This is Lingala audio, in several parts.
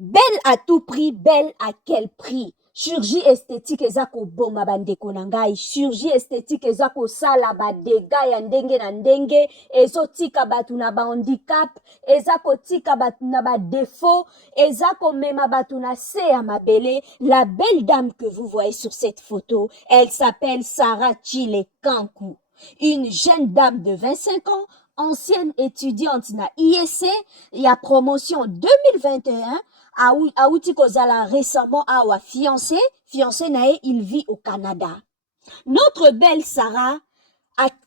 Belle à tout prix, belle à quel prix? Chirurgie esthétique ezako boma bandeko na ngai, chirurgie esthétique ezako sala ba dega ya ndenge na ndenge, ezotika batu na ba handicap, ezako tika batu na ba défaut, ezako mema batu na se ya mabele. La belle dame que vous voyez sur cette photo, elle s'appelle Sarah Chile Kankou, une jeune dame de 25 ans, ancienne étudiante na IEC, il y a promotion 2021, Aouti Kozala récemment a fiancé nae, il vit au Canada. Notre belle Sarah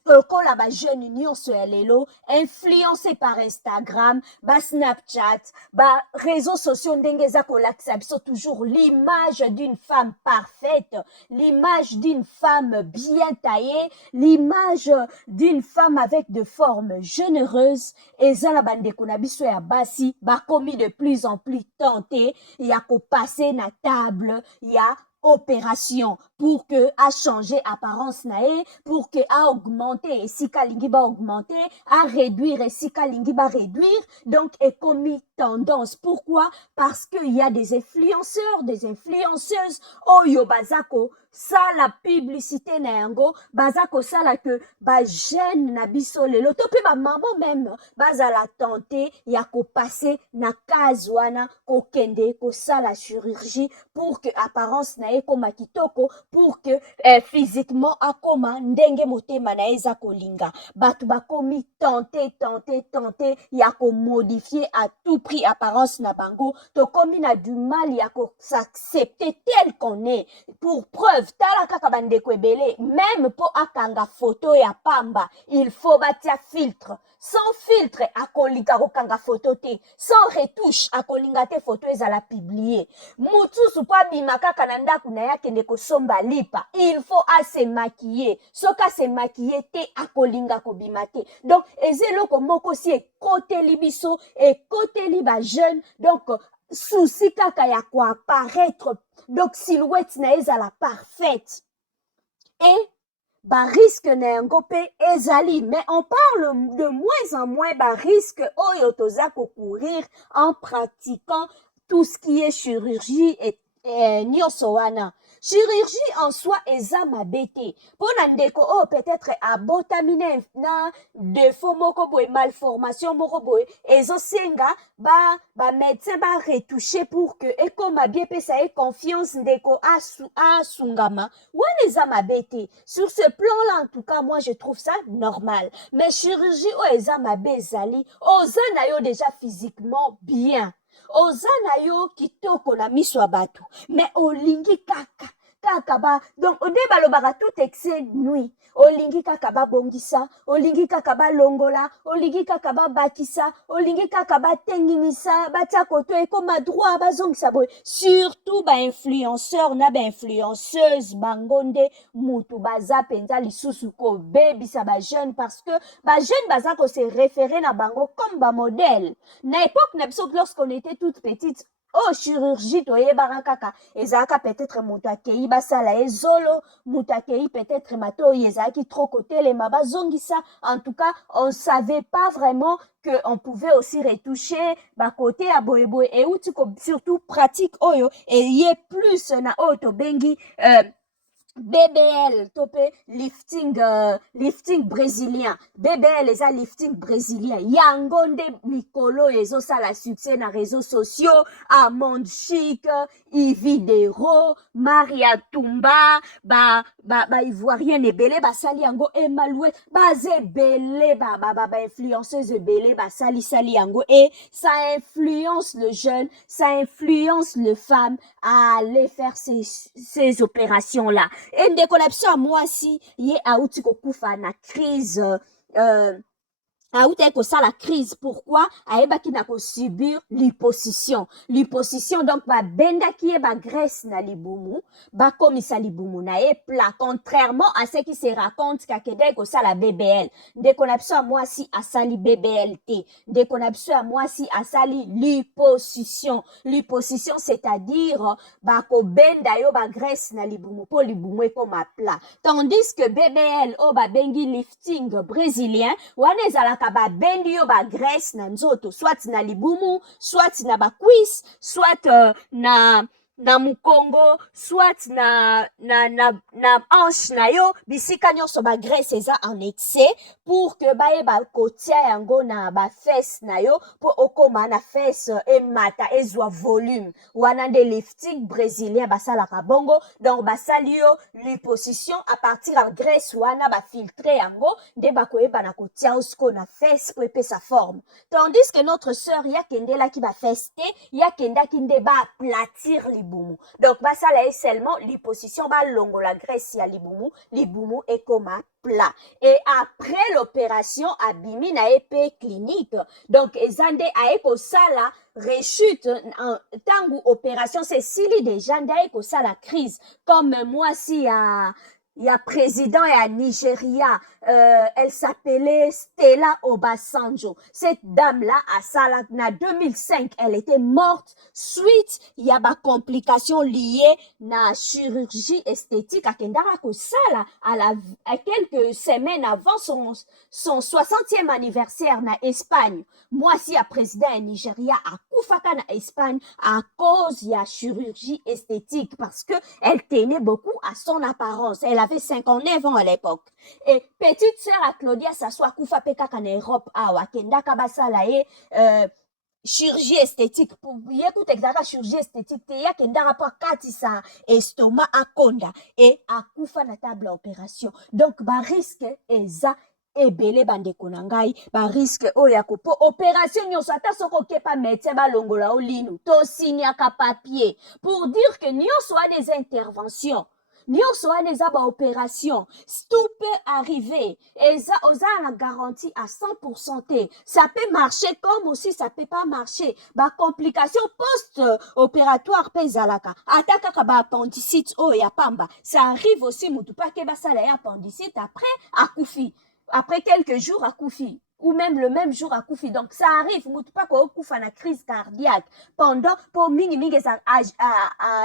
akola ba jeune nyonso ya lelo influencé par Instagram, ba Snapchat, ba réseaux sociaux ndenge za kolakisa biso toujours l'image d'une femme parfaite, l'image d'une femme bien taillée, l'image d'une femme avec de formes généreuses. Ezala bandeko na biso ya basi bakomi de plus en plus tenté ya ko passer na table ya opération pour que a changer apparence nae, pour que a augmenter et si kalingi ba augmenter, a réduire et si kalingi ba réduire. Donc est commis tendance. Pourquoi? Parce qu'il y a des influenceurs, des influenceuses oyo bazako ça la publicité na yango bazako ça la que ba jeune na biso lelo to pe ba maman même bazala tenter ya ko passer na kazwana ko kende ko ça la chirurgie pour que apparence na koma kitoko, pour que physiquement akoma ndenge motema na eza kolinga. Batu bakomi tenter ya ko modifier à tout prix apparence na bango, to komi na du mal ya ko s'accepter tel qu'on est. Pour preuve tala kaka bandeko ebele, même po akanga photo ya pamba, il faut batia filtre. Sans filtre akolinga kokanga photo te, sans retouche akolinga te photo ezala publier. Mutusu pa bimaka kananda kuna yake ndeko somba lipa, il faut à se maquiller. Soka se maquiller te akolinga ko bimate. Donc ezeloko moko si e côté libiso et côté liba jeune, donc souci kaka ya ko apparaître. Donc silhouette na ezala parfaite. Et ba risque na yango pe ezali, mais on parle de moins en moins ba risque oyo toza ko courir en pratiquant tout ce qui est chirurgie et nyonso wana. Chirurgie en soi eza mabete. Pona ndeko o peut-être abotamine na défaut moko boy, malformation moko boy, ezo senga ba médecin ba retoucher pour que ekoma bien pesa e confiance ndeko asungama. Wana eza mabete. Sur ce plan-là, en tout cas, moi je trouve ça normal. Mais chirurgie o eza mabe ezali, oza na yo déjà physiquement bien. Oza na yo kitoko na miso ya bato, mais olingi kaka ba, donc ode balobaka tout excès nuit, olingi kaka ba bongisa, olingi kaka ba longola, olingi kaka ba bakisa, olingi kaka ba tengimisa, batia koto ekoma droit bazongisa boy. Surtout ba influenceur na ba influenceuse bangonde mutu baza penza lisusu ko bebisa ba jeune, parce que ba jeune baza ko se référer na bango comme ba modèle. Na époque na biso lorsqu'on était toute petite, oh chirurgie toyebaka kaka ezalaka peut-être moto akei basala ezolo, moto akei peut-être mato ezalaki trop kotelema bazongisa. En tout cas, on savait pas vraiment que on pouvait aussi retoucher ba côté à boyeboy et outi surtout pratique oyo et yé plus na oyo bengi BBL, topé lifting brésilien. BBL eza lifting brésilien. Yangonde mikolo ezo sala succès na réseaux sociaux, Amande Chic, Ividero, Maria Tumba, ba ivoirien ebele ba sali yango Emaloué, ba zebele ba influenceuse ebele ba sali yango, et ça influence le jeune, ça influence le femme à aller faire ces opérations là. Et ndeko na biso moi si ye auti kokufa na crise aouta ko ça la crise. Pourquoi? Aebaki na ko subir liposuction. Donc ba benda qui est ba graisse na libumu, ba komisa libumu na e plat, contrairement à ce qui se raconte kakede ko ça la BBL. Ndeko na biso moi si asali BBLT. Ndeko na biso moi si asali liposuction. Liposuction c'est-à-dire ba ko benda yo ba graisse na libumu po libumu comme plat. Tandis que BBL o ba bengi lifting brésilien, wana ezalaka ezalaka babendi yo bagresse na nzoto, soit na libumu, soit na bakwis, soit na mukongo, soit na hanche na yo, bisika nyonso bagresse eza en excès pour que bayeba kotia yango na bafesse na yo po okoma na fesse emata ezwa volume wana nde lifting brésilien basalaka bongo. Donc basali yo liposuction à partir ya graisse wana bafiltre yango nde bakoyeba na kotia osiko na fesse po epesa forme. Tandis que notre sœur yakendelaki bafesse te, yakendaki nde baaplatir libumu. Donc basala ye seulement liposuction balongola graisse ya libumu ekoma plat. Et après l'opération abimi na EP clinique. Donc ezande aye kosala rechute tangu opération c'est sili déjà ndaye kosala crise comme moi si ya président ya Nigeria, elle s'appelait Stella Obasanjo. Cette dame-là, à Salah, en 2005, elle était morte suite il y a des complications liées na chirurgie esthétique à Kendara Kosala à quelques semaines avant son 60e anniversaire na Espagne. Moi, si ya président ya Nigeria a koufaka na Espagne à cause ya chirurgie esthétique parce que elle tenait beaucoup à son apparence. Elle avait 59 ans à l'époque. Et petite sœur à Claudia s'assoit koufa pekaka en Europe awa kendaka basala ye chirurgie esthétique pour yekuta exaka chirurgie esthétique te yakendaka pa kati sa estomac akonda et akufa na table opération. Donc ba risque eza ebele bandeko na ngai ba risque oyo ya kopo opération nyonso ata soko okepa médecin balongola olino to signaka papier pour dire que nyonso a des interventions. Nyonso wana eza baopération, tout peut arriver. Et ça, oza la garantie à 100% te. Ça peut marcher comme aussi ça peut pas marcher. Ba complication post-opératoire pe zalaka. Ataka ba appendicite oh ya pamba. Ça arrive aussi mutu pa ke basala ya appendicite après akufi. Après quelques jours akufi. Ou même le même jour à Koufi. Donc, ça arrive, moutou pas qu'on koufa na crise cardiaque. Pendant, pour mingi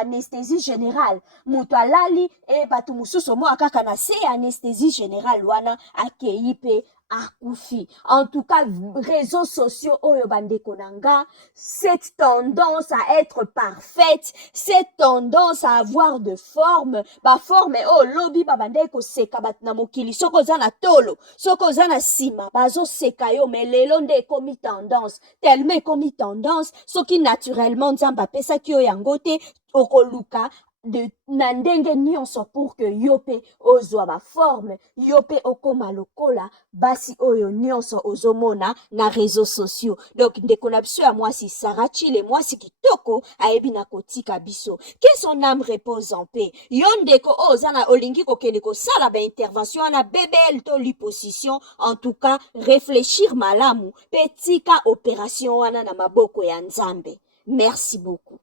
anesthésie générale. Moutou alali, et batou moussou somo akaka na se anesthésie générale, wana akeipe à Koufi. En tout cas, réseaux sociaux, oyo bande konanga, cette tendance à être parfaite, cette tendance à avoir de forme, ba forme, oh, lobby, ba bande ko seka bat na mokili, soko zana tolo, soko zana sima, bazo seka yo, mais lelonde komi tendance, tellement komi tendance, soki naturellement, nzamba pesa ki yo yangote, okoluka, de na ndenge nyonso pour que yope ozwa ba forme yope okoma lokola basi oyo nyonso ozomona na réseaux sociaux. Donc ndeko na biso ya mwasi Sarah Chile mwasi kitoko ayebi na kotika biso que son âme repose en paix. Yo ndeko ozana olingi kokende kosala ba intervention na bebel to liposuction, en tout cas réfléchir malamu petika opération wana na maboko ya Nzambe. Merci beaucoup.